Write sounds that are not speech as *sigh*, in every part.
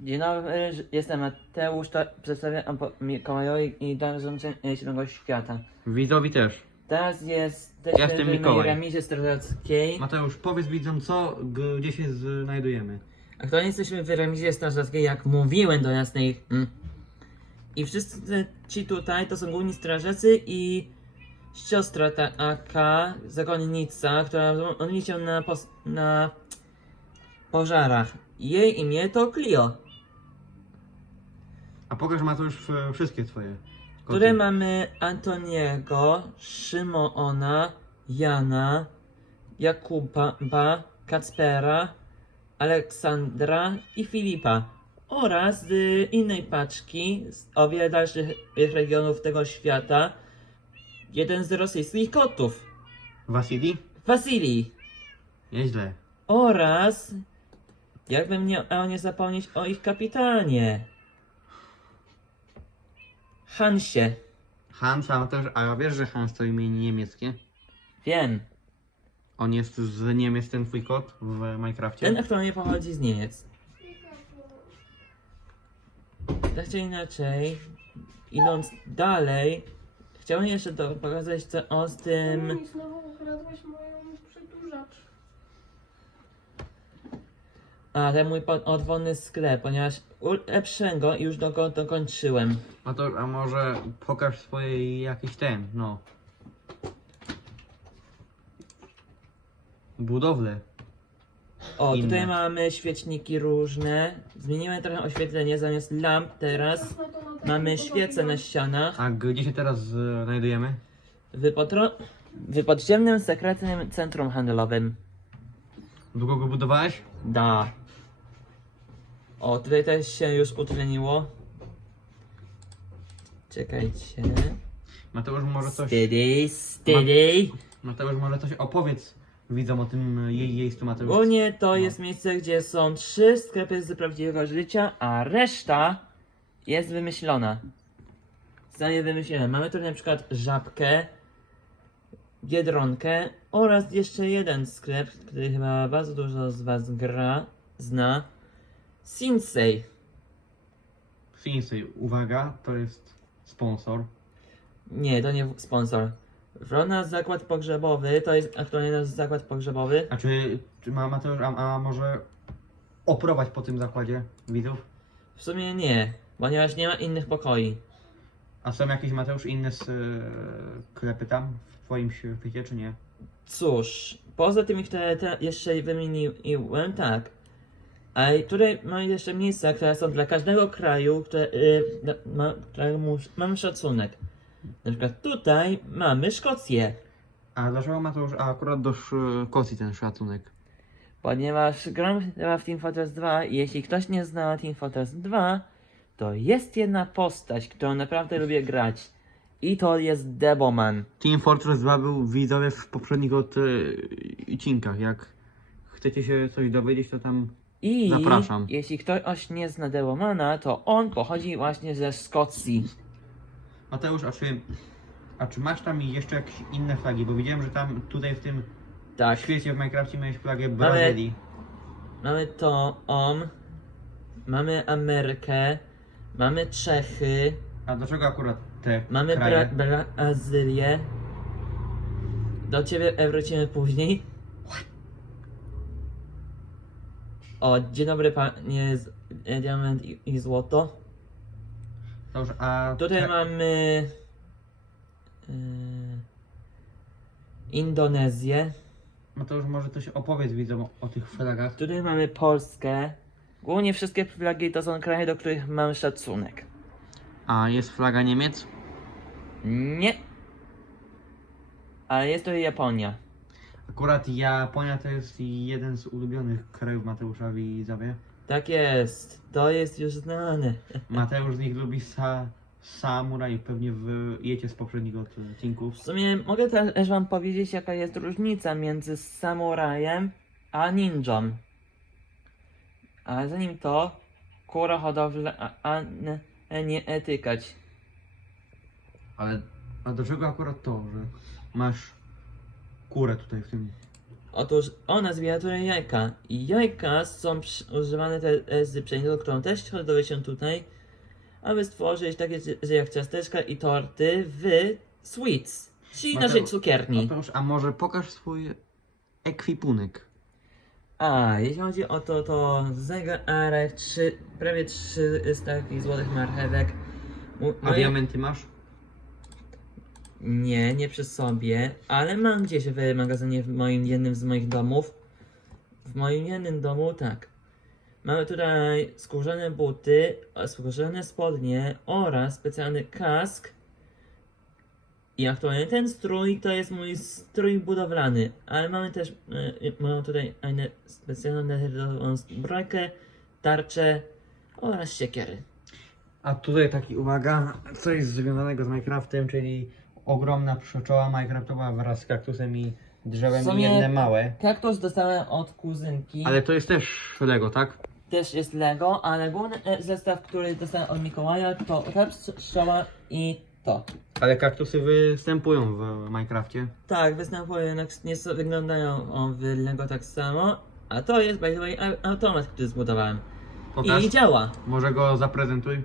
Dzień dobry, jestem Mateusz, to przedstawiam Mikołajowi i darzącym Świętego Świata. Widzowi też. Teraz jest Ja jestem w Mikołaj. remizie strażackiej. Mateusz, powiedz widzom, co, g- gdzie się znajdujemy. Aktualnie jesteśmy w remizie strażackiej, jak mówiłem do jasnej. Mm. I wszyscy ci tutaj to są główni strażacy i siostra ta Aka, zakonnica, która modli się na, pos- na pożarach. Jej imię to Clio. A pokaż Mateusz e, wszystkie twoje koty. Tutaj mamy Antoniego, Szymona, Jana, Jakuba, Kacpera, Aleksandra i Filipa oraz z innej paczki z o wiele dalszych regionów tego świata jeden z rosyjskich kotów, Wasili? Wasilii Nieźle. oraz jakbym nie, miał nie zapomnieć o ich kapitanie Hansie. Hans, a Mateusz, a wiesz, że Hans to imię niemieckie? Wiem. On jest z Niemiec, ten twój kot w Minecrafcie? Ten aktualnie pochodzi z Niemiec. Tak czy inaczej, idąc dalej, chciałem jeszcze do, pokazać co o z tym. Znowu ukradłeś moją A ten mój odwolny sklep, ponieważ ulepszyłem go i już do go dokończyłem. Mateusz, a może pokaż swoje jakiś ten, no. Budowlę. O, Inne. tutaj mamy świeczniki różne. Zmieniłem trochę oświetlenie, zamiast lamp teraz to mamy świece na ścianach. A gdzie się teraz e, znajdujemy? W, potro- w podziemnym, sekretnym centrum handlowym. Długo go budowałeś? Da. O, tutaj też się już utleniło. Czekajcie. Mateusz, może coś... Steady, steady. Mateusz, może coś opowiedz widzom o tym jej miejscu, Mateusz. Ogólnie to jest miejsce, gdzie są trzy sklepy z prawdziwego życia, a reszta jest wymyślona. Zostanie wymyślone. Mamy tu na przykład żabkę, biedronkę oraz jeszcze jeden sklep, który chyba bardzo dużo z was gra, zna. Sinsei. Finsej, uwaga, to jest sponsor. Nie, to nie sponsor. Rona Zakład Pogrzebowy, to jest aktualnie nasz zakład pogrzebowy. A czy, czy ma Mateusz, a, a może oprowadź po tym zakładzie widzów? W sumie nie, ponieważ nie ma innych pokoi. A są jakieś Mateusz inne sklepy tam w twoim świecie, czy nie? Cóż, poza tymi, które te jeszcze wymieniłem, tak. Ale tutaj mamy jeszcze miejsca, które są dla każdego kraju, które, y, dla- ma, któremu mamy szacunek. Na przykład tutaj mamy Szkocję, A dlaczego Mateusz, a akurat do Szkocji ten szacunek? ponieważ gram chyba w Team Fortress 2 i jeśli ktoś nie zna Team Fortress 2, to jest jedna postać, którą naprawdę lubię grać. I to jest Deboman. Team Fortress 2 był widzowie w poprzednich e, odcinkach. Jak chcecie się coś dowiedzieć, to tam I Zapraszam. jeśli ktoś nie zna Debomana, to on pochodzi właśnie ze Szkocji. Mateusz, a czy, a czy masz tam jeszcze jakieś inne flagi? Bo widziałem, że tam tutaj w tym Tak. świecie w Minecrafcie miałeś flagę Brazylii. Mamy to OM, mamy Amerykę, mamy Czechy, A dlaczego akurat te mamy kraje? Bra Brazylię. Do ciebie wrócimy później. O, dzień dobry panie z, e, Diament i, i Złoto. Dobrze, a Tutaj mamy e, Indonezję. Mateusz, może coś opowiedz widzom o, o tych flagach. Tutaj mamy Polskę. Głównie wszystkie flagi to są kraje, do których mamy szacunek. A jest flaga Niemiec? Nie. Ale jest to Japonia. Akurat Japonia to jest jeden z ulubionych krajów Mateusza widzowie. Tak jest. To jest już znane. Mateusz z nich lubi sa, samurajów, pewnie wiecie z poprzednich odcinków. W sumie mogę też wam powiedzieć, jaka jest różnica między samurajem a ninją. Ale zanim to, kura hodowla, a, a nie, nie etykać. Ale a dlaczego akurat to, że masz kurę tutaj w tym Otóż ona zbiera tutaj jajka. I jajka są używane te z pszenicy, którą też hoduje się tutaj, aby stworzyć takie, że jak ciasteczka i torty w sweets, czyli Mateusz, naszej cukierni. Otóż, a może pokaż swój ekwipunek. A, jeśli chodzi o to, to zegarek, trzy, prawie 300 takich złotych marchewek. Mu- A moje- diamenty masz? Nie, nie przy sobie, ale mam gdzieś w magazynie w moim jednym z moich domów. W moim jednym domu, tak. Mamy tutaj skórzane buty, skórzane spodnie oraz specjalny kask. I aktualnie ten strój to jest mój strój budowlany, ale mamy też e, mamy tutaj eine specjalną zbrojkę, tarczę oraz siekiery. A tutaj taki uwaga, coś związanego z Minecraftem, czyli ogromna przyczoła Minecraftowa wraz z kaktusem i drzewem W i sumie- jedne małe. Kaktus dostałem od kuzynki. Ale to jest też Lego, tak? też jest Lego, ale główny e, zestaw, który dostałem od Mikołaja to ta pszczoła i to. Ale kaktusy występują w Minecrafcie. Tak, występują, jednak nie s- wyglądają o, w Lego tak samo. A to jest by the way a- automat, który zbudowałem. Pokaż, I działa. może go zaprezentuj.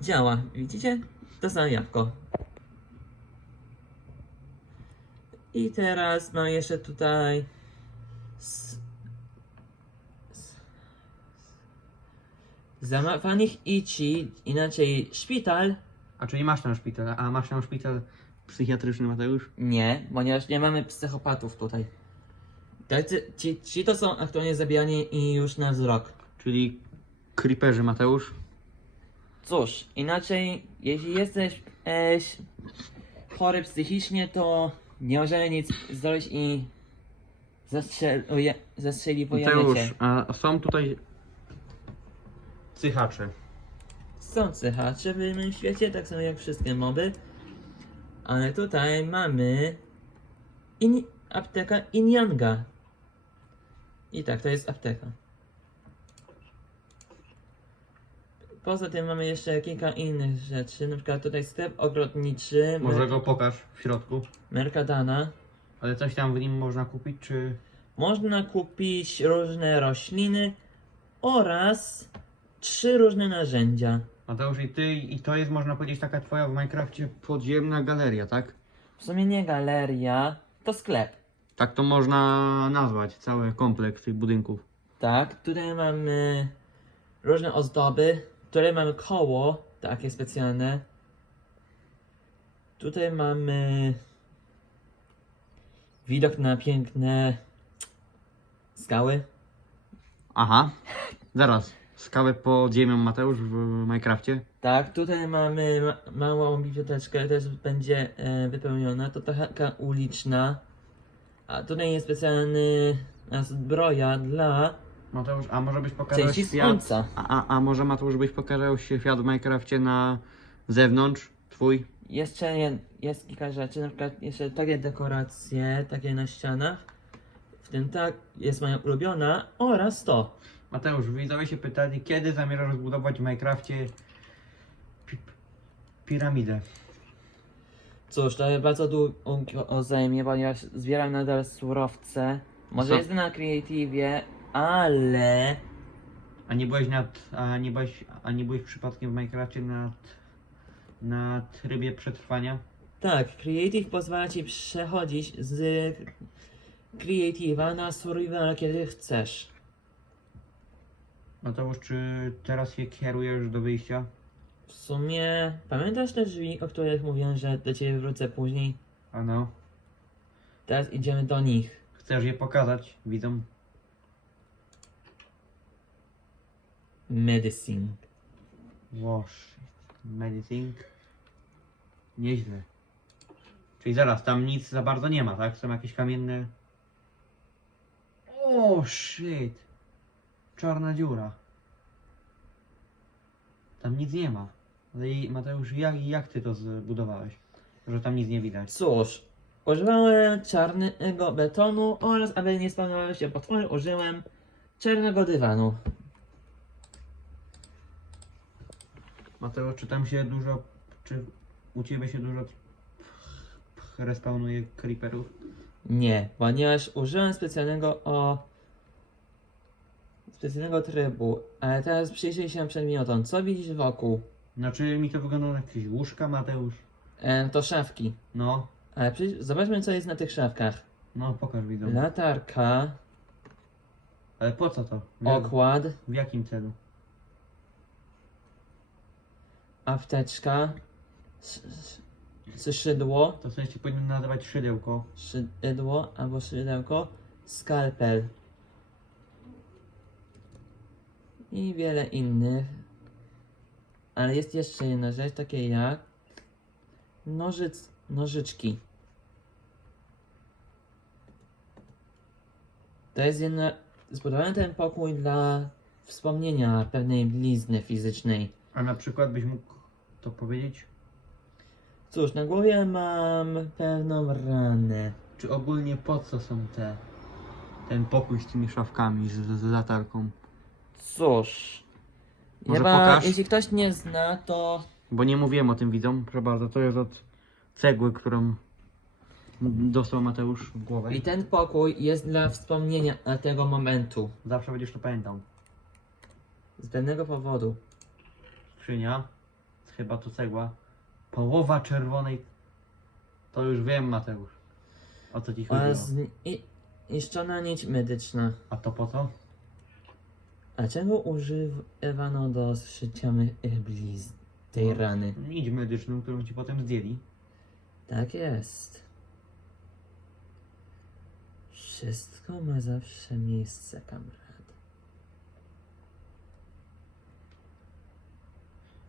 Działa. Widzicie? To samo jabłko. I teraz mam jeszcze tutaj zamawanych ici, inaczej szpital. A czyli masz ten szpital, a masz ten szpital psychiatryczny Mateusz? Nie, ponieważ nie mamy psychopatów tutaj. Tacy, ci, ci to są aktualnie zabijani i już na wzrok. Czyli creeperzy Mateusz? Cóż, inaczej, jeśli jesteś e, chory psychicznie, to nie możemy nic zrobić i zastrzeluje, zastrzeliwujemy Mateusz, cię. a są tutaj psychacze. Są cychacze w moim świecie, tak samo jak wszystkie moby. Ale tutaj mamy in, apteka Inyanga. I tak, to jest apteka. Poza tym mamy jeszcze kilka innych rzeczy, na przykład tutaj sklep ogrodniczy, Może go pokaż w środku. Mercadana. Ale coś tam w nim można kupić, czy... Można kupić różne rośliny oraz trzy różne narzędzia. Mateusz, i ty, i to jest, można powiedzieć, taka twoja w Minecrafcie podziemna galeria, tak? W sumie nie galeria, to sklep. Tak to można nazwać, cały kompleks tych budynków. Tak, tutaj mamy różne ozdoby. Tutaj mamy koło, takie specjalne. Tutaj mamy widok na piękne skały. Aha, zaraz. Skałę pod ziemią Mateusz w Minecrafcie. Tak, tutaj mamy ma małą biblioteczkę, też będzie e, wypełniona. To taka uliczna. A tutaj jest specjalny zbroja dla Mateusz, a może byś pokazał części świat... słońca. A, a, a może Mateusz byś pokazał świat w Minecrafcie na zewnątrz, twój? Jeszcze je- jest kilka rzeczy, na przykład jeszcze takie dekoracje, takie na ścianach. W tym tak jest moja ulubiona oraz to. Mateusz, widzowie się pytali, kiedy zamierzasz zbudować w Minecrafcie pi piramidę? Cóż, to bardzo długo zajmie, ponieważ zbieram nadal surowce. Może Co? jest na creative, ale A nie byłeś nad, a nie byłeś, a nie byłeś przypadkiem w Minecrafcie nad, na trybie przetrwania? tak, creative pozwala ci przechodzić z creative'a na survival kiedy chcesz. Mateusz, czy teraz się kierujesz do wyjścia? W sumie, pamiętasz te drzwi, o których mówiłem, że do ciebie wrócę później? A no. Teraz idziemy do nich. Chcesz je pokazać widzom? Medicine. Wash. Medicine. Nieźle. Czyli zaraz, tam nic za bardzo nie ma, tak? Są jakieś kamienne... O, shit. Czarna dziura. Tam nic nie ma. Ale i- Mateusz, jak, jak ty to zbudowałeś? Że tam nic nie widać. Cóż, używałem czarnego betonu oraz, aby nie spawnowały się potwory, użyłem czarnego dywanu. Mateusz, czy tam się dużo... Czy u ciebie się dużo respawnuje creeperów? Nie, ponieważ użyłem specjalnego o... specjalnego trybu, ale teraz przyjrzyj się przedmiotom. Co widzisz wokół? Znaczy mi to wygląda na jakieś łóżka, Mateusz. E, to szafki. No, Ale przyjrz... zobaczmy co jest na tych szafkach. no pokaż widzom. Latarka, Ale po co to? W, okład, w jakim celu? Apteczka, sz- sz- szydło, To w sensie powinien nazywać szydełko. szydło albo szydełko, skalpel i wiele innych. Ale jest jeszcze jedna rzecz, takie jak nożyc, nożyczki. To jest jedna, zbudowałem ten pokój dla wspomnienia pewnej blizny fizycznej. A na przykład byś mógł to powiedzieć? Cóż, na głowie mam pewną ranę. Czy ogólnie po co są te... Ten pokój z tymi szafkami, z, z latarką? Cóż. Może Chyba, pokaż? jeśli ktoś nie zna, to Bo nie mówiłem o tym widzom, proszę bardzo, to jest od cegły, którą dostał Mateusz w głowę. i ten pokój jest dla wspomnienia tego momentu. Zawsze będziesz to pamiętał. Z pewnego powodu. Skrzynia, chyba to cegła. Połowa czerwonej. To już wiem, Mateusz. O co ci chodziło? Oraz ni- niszczona nić medyczna. A to po co? A czego używano do zszycia my- blizn tej No. rany? Nić medyczną, którą ci potem zdjęli. Tak jest. Wszystko ma zawsze miejsce, kamrat.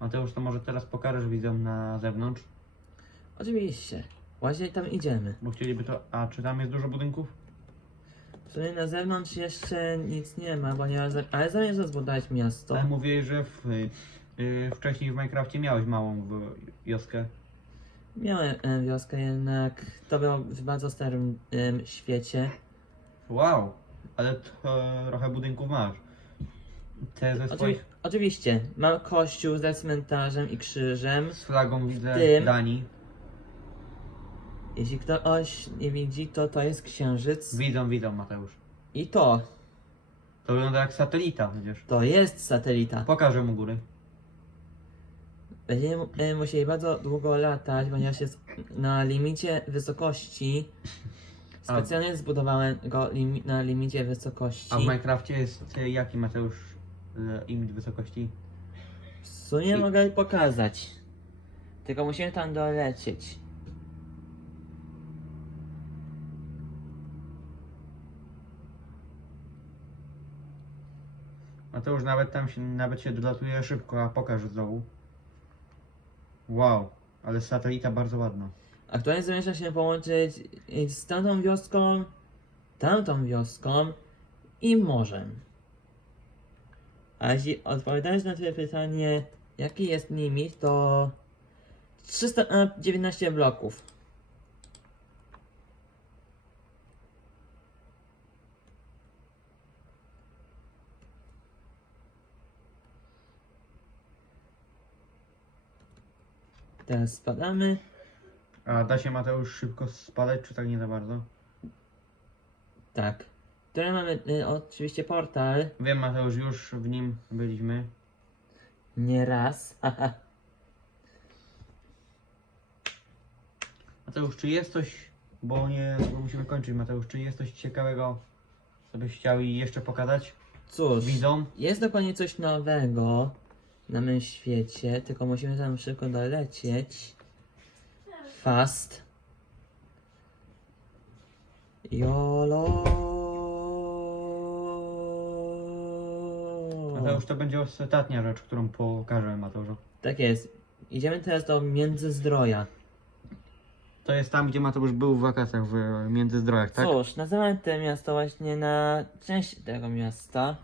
Mateusz, to może teraz pokażesz widzom na zewnątrz? Oczywiście. Właśnie tam idziemy. Bo chcieliby to... A czy tam jest dużo budynków? Sumie na zewnątrz jeszcze nic nie ma, ponieważ... Ale zamierzasz zbudować miasto. Ale mówiłeś, że w, y, wcześniej w Minecrafcie miałeś małą w- wioskę. Miałem e, wioskę, jednak to było w bardzo starym em, świecie. Wow, ale trochę budynków masz. Te ze Oczywi- swoich... oczywiście, mam kościół ze cmentarzem i krzyżem. Z flagą widzę tym- Danii. Jeśli ktoś nie widzi, to to jest księżyc. Widzą, widzą Mateusz. I to, To wygląda jak satelita przecież. to jest satelita. Pokażę mu góry. Będziemy mu- e, musieli bardzo długo latać, ponieważ jest na limicie wysokości. *laughs* A- Specjalnie zbudowałem go limi na limicie wysokości. A w Minecrafcie jest jaki Mateusz limit wysokości? W sumie mogę pokazać. Tylko musimy tam dolecieć. Mateusz nawet tam się, nawet się dolatuje szybko, a pokaż znowu. Wow, ale satelita bardzo ładna. Aktualnie zamierza się połączyć z tamtą wioską, tamtą wioską i morzem. A jeśli odpowiadając na Twoje pytanie, jaki jest limit, to 319 bloków. Teraz spadamy. A da się Mateusz szybko spadać, czy tak nie za bardzo? Tak. Tutaj mamy y, oczywiście portal. Wiem Mateusz, już w nim byliśmy. Nie raz. Mateusz, czy jest coś, bo nie, bo musimy kończyć Mateusz, czy jest coś ciekawego, co byś chciał i jeszcze pokazać? Cóż, Widzą? jest dokładnie coś nowego na moim świecie, tylko musimy tam szybko dolecieć. Fast. YOLO. Mateusz, to będzie ostatnia rzecz, którą pokażę Mateuszu. Tak jest. Idziemy teraz do Międzyzdroja. To jest tam, gdzie Mateusz był w wakacjach, w Międzyzdrojach, tak? Cóż, nazywam to miasto właśnie na część tego miasta.